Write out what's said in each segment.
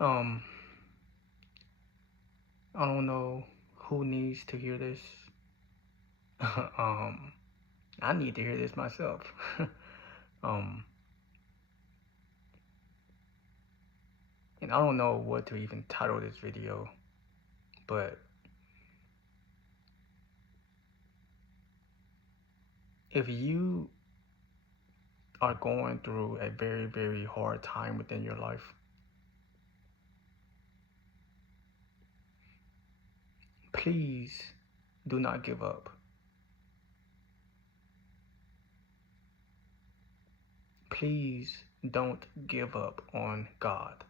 Um, I don't know who needs to hear this. um, I need to hear this myself. um, and I don't know what to even title this video, but if you are going through a very, very hard time within your life, please do not give up. Please don't give up on God.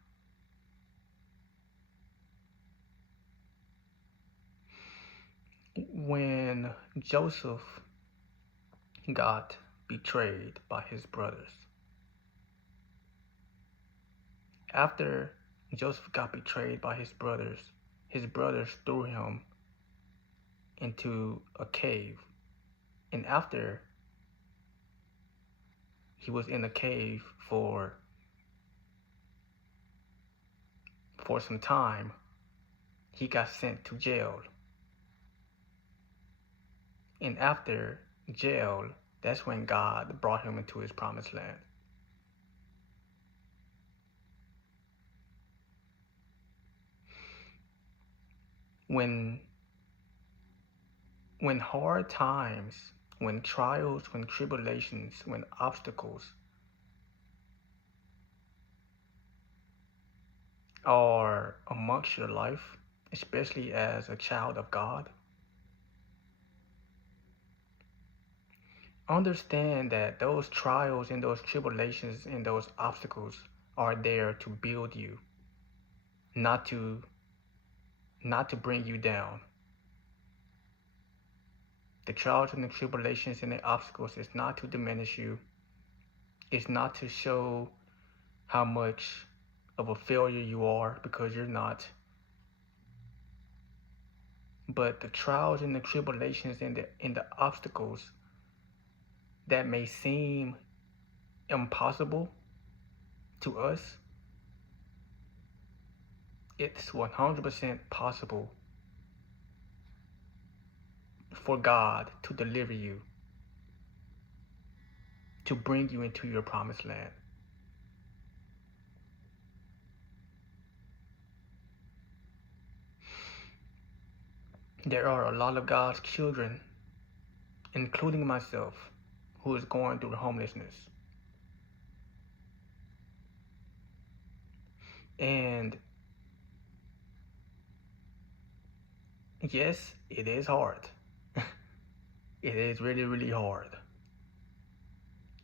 When Joseph got betrayed by his brothers, after Joseph got betrayed by his brothers threw him into a cave. And after he was in the cave for some time, he got sent to jail. And after jail, that's when God brought him into his promised land. When hard times, when trials, when tribulations, when obstacles are amongst your life, especially as a child of God, understand that those trials and those tribulations and those obstacles are there to build you, not to bring you down. The trials and the tribulations and the obstacles is not to diminish you. It's not to show how much of a failure you are, because you're not. But the trials and the tribulations and the obstacles that may seem impossible to us, it's 100% possible for God to deliver you, to bring you into your promised land. There are a lot of God's children, including myself, who is going through homelessness. And yes, it is hard. It is really, really hard.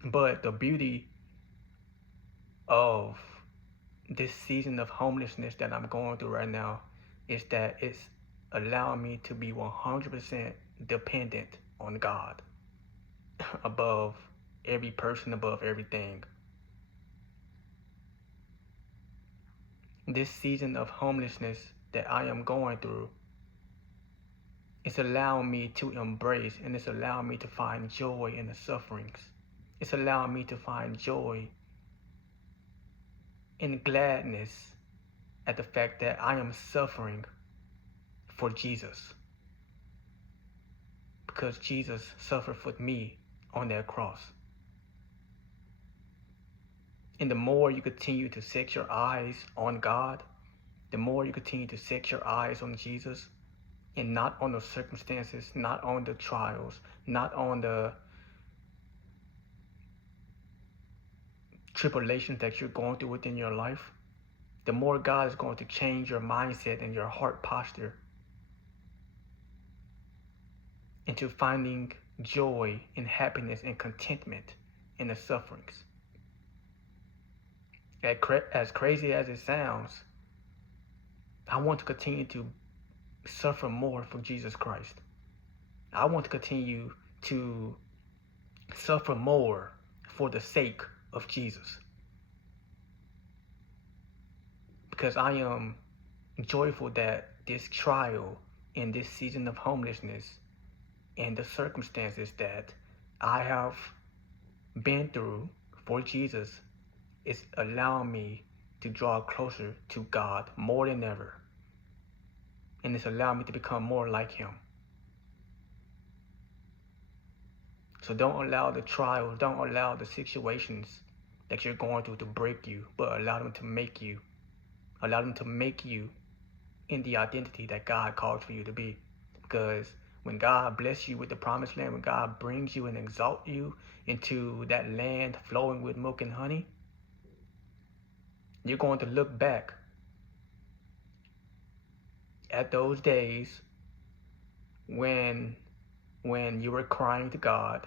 But the beauty of this season of homelessness that I'm going through right now is that it's allowing me to be 100% dependent on God above every person, above everything. This season of homelessness that I am going through, it's allowing me to embrace, and it's allowing me to find joy in the sufferings. It's allowing me to find joy and gladness at the fact that I am suffering for Jesus, because Jesus suffered for me on that cross. And the more you continue to set your eyes on God, the more you continue to set your eyes on Jesus and not on the circumstances, not on the trials, not on the tribulations that you're going through within your life, the more God is going to change your mindset and your heart posture into finding joy and happiness and contentment in the sufferings. As crazy as it sounds, I want to continue to suffer more for Jesus Christ. I want to continue to suffer more for the sake of Jesus, because I am joyful that this trial and this season of homelessness and the circumstances that I have been through for Jesus is allowing me to draw closer to God more than ever. And it's allowed me to become more like Him. So don't allow the trials, don't allow the situations that you're going through to break you, but allow them to make you. Allow them to make you in the identity that God called for you to be. Because when God bless you with the promised land, when God brings you and exalt you into that land flowing with milk and honey, you're going to look back at those days when you were crying to God.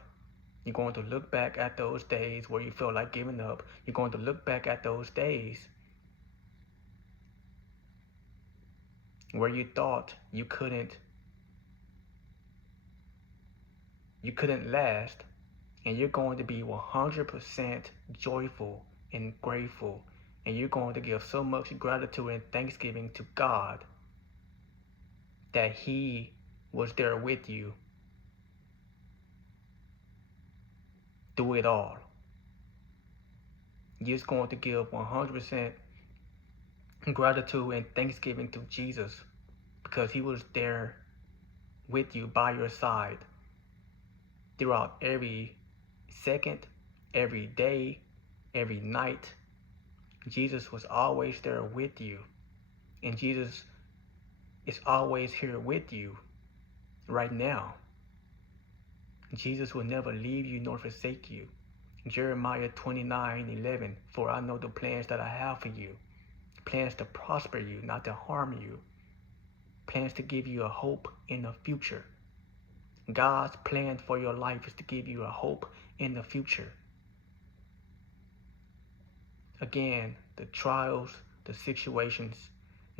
You're going to look back at those days where you felt like giving up. You're going to look back at those days where you thought you couldn't last, and you're going to be 100% joyful and grateful, and you're going to give so much gratitude and thanksgiving to God that He was there with you through it all. You're just going to give 100% gratitude and thanksgiving to Jesus because He was there with you by your side throughout every second, every day, every night. Jesus was always there with you, and Jesus is always here with you right now. Jesus will never leave you nor forsake you. Jeremiah 29:11, for I know the plans that I have for you, plans to prosper you, not to harm you, plans to give you a hope in the future. God's plan for your life is to give you a hope in the future. Again, the trials, the situations,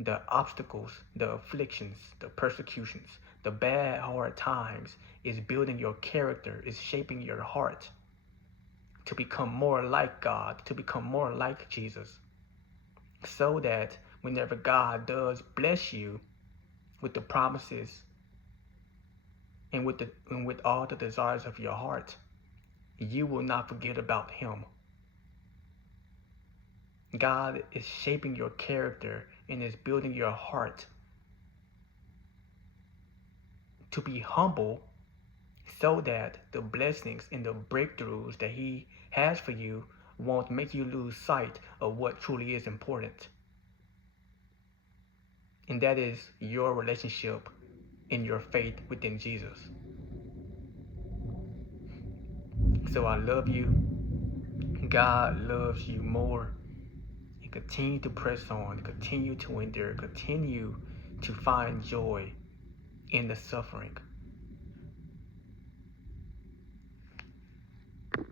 the obstacles, the afflictions, the persecutions, the bad, hard times is building your character, is shaping your heart to become more like God, to become more like Jesus, so that whenever God does bless you with the promises and with all the desires of your heart, you will not forget about Him. God is shaping your character and is building your heart to be humble, so that the blessings and the breakthroughs that He has for you won't make you lose sight of what truly is important. And that is your relationship and your faith within Jesus. So I love you. God loves you more. And continue to press on, continue to endure, continue to find joy in the suffering.